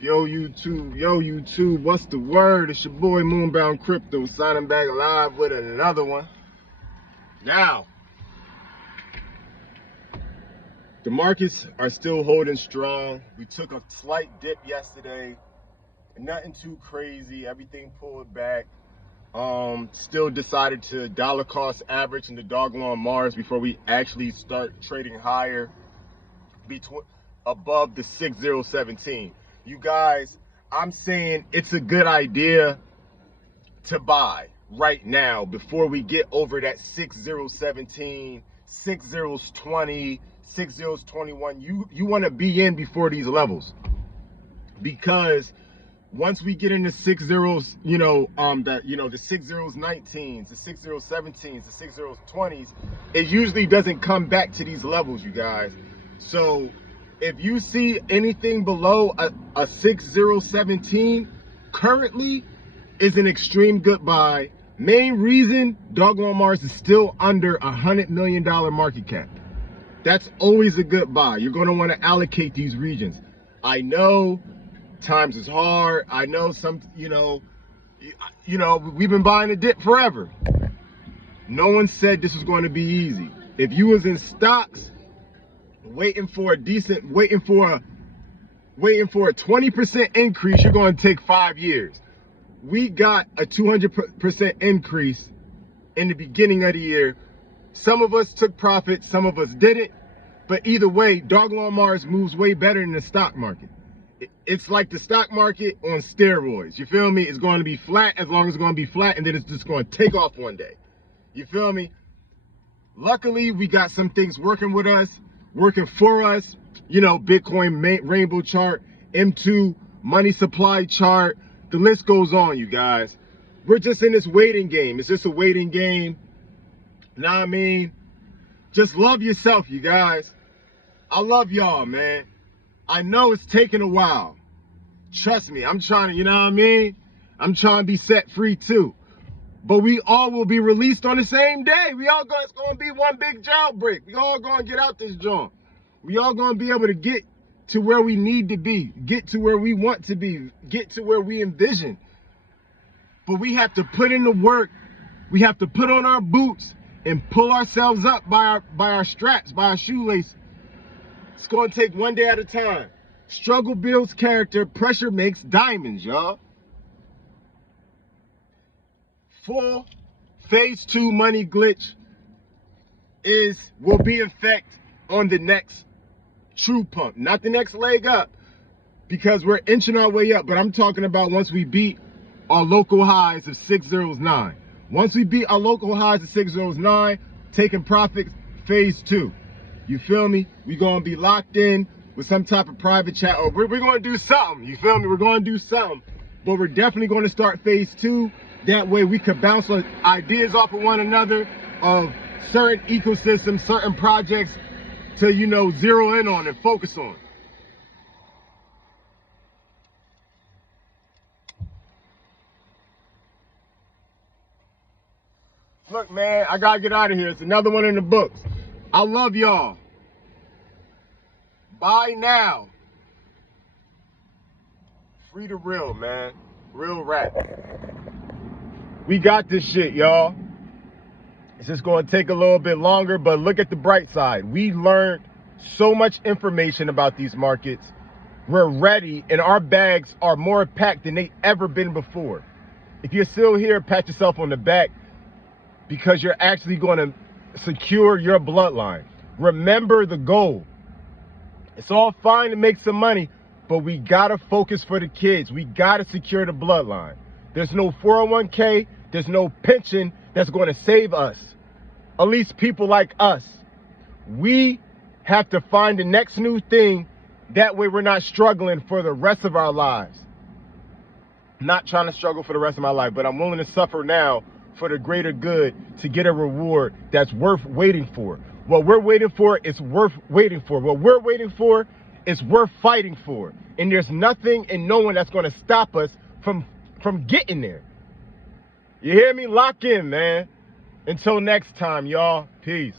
Yo YouTube, what's the word? It's your boy Moonbound Crypto signing back live with another one. Now, the markets are still holding strong. We took a slight dip yesterday, nothing too crazy. Everything pulled back. Still decided to dollar cost average in the Dogelon Mars before we actually start trading higher, above the 6017. You guys, I'm saying it's a good idea to buy right now before we get over that 6017, 6020, 6021. You want to be in before these levels, because once we get into 60s, the 6019s, the 6017s, the 6020s, it usually doesn't come back to these levels, you guys. So if you see anything below a 6017 currently is an extreme good buy. Main reason, Dogelon Mars is still under $100 million market cap. That's always a good buy. You're going to want to allocate these regions. I know times is hard. I know we've been buying a dip forever. No one said this was going to be easy. If you was in stocks, waiting for a 20% increase, you're going to take 5 years. We got a 200% increase in the beginning of the year. Some of us took profit, some of us didn't. But either way, Dogelon Mars moves way better than the stock market. It's like the stock market on steroids. You feel me? It's going to be flat as long as it's going to be flat, and then it's just going to take off one day. You feel me? Luckily, we got some things working with us, working for us. Bitcoin rainbow chart, M2 money supply chart. The list goes on, you guys. We're just in this waiting game. It's just a waiting game. Know what I mean? Just love yourself, you guys. I love y'all, man. I know it's taking a while. Trust me, I'm trying to, I'm trying to be set free too. But we all will be released on the same day. It's going to be one big jailbreak. We all going to get out this joint. We all going to be able to get to where we need to be, get to where we want to be, get to where we envision. But we have to put in the work. We have to put on our boots and pull ourselves up by our straps, by our shoelaces. It's going to take one day at a time. Struggle builds character. Pressure makes diamonds, y'all. Full phase 2 money glitch will be in effect on the next true pump, not the next leg up, because we're inching our way up. But I'm talking about once we beat our local highs of 609. Once we beat our local highs of 609, taking profits, phase 2. You feel me? We're going to be locked in with some type of private chat, or we're going to do something. You feel me? We're going to do something. But we're definitely going to start phase 2. That way we could bounce ideas off of one another of certain ecosystems, certain projects to, zero in on and focus on. Look, man, I gotta get out of here. It's another one in the books. I love y'all. Buy now. Free the real, man. Real rap. We got this shit, y'all. It's just going to take a little bit longer, but look at the bright side. We learned so much information about these markets. We're ready, and our bags are more packed than they ever been before. If you're still here, pat yourself on the back, because you're actually going to secure your bloodline. Remember the goal. It's all fine to make some money, but we got to focus for the kids. We got to secure the bloodline. There's no 401k. There's no pension that's going to save us. At least people like us. We have to find the next new thing. That way we're not struggling for the rest of our lives. Not trying to struggle for the rest of my life, but I'm willing to suffer now for the greater good to get a reward that's worth waiting for. What we're waiting for is worth waiting for. What we're waiting for is worth fighting for. And there's nothing and no one that's going to stop us from getting there. You hear me? Lock in, man. Until next time, y'all. Peace.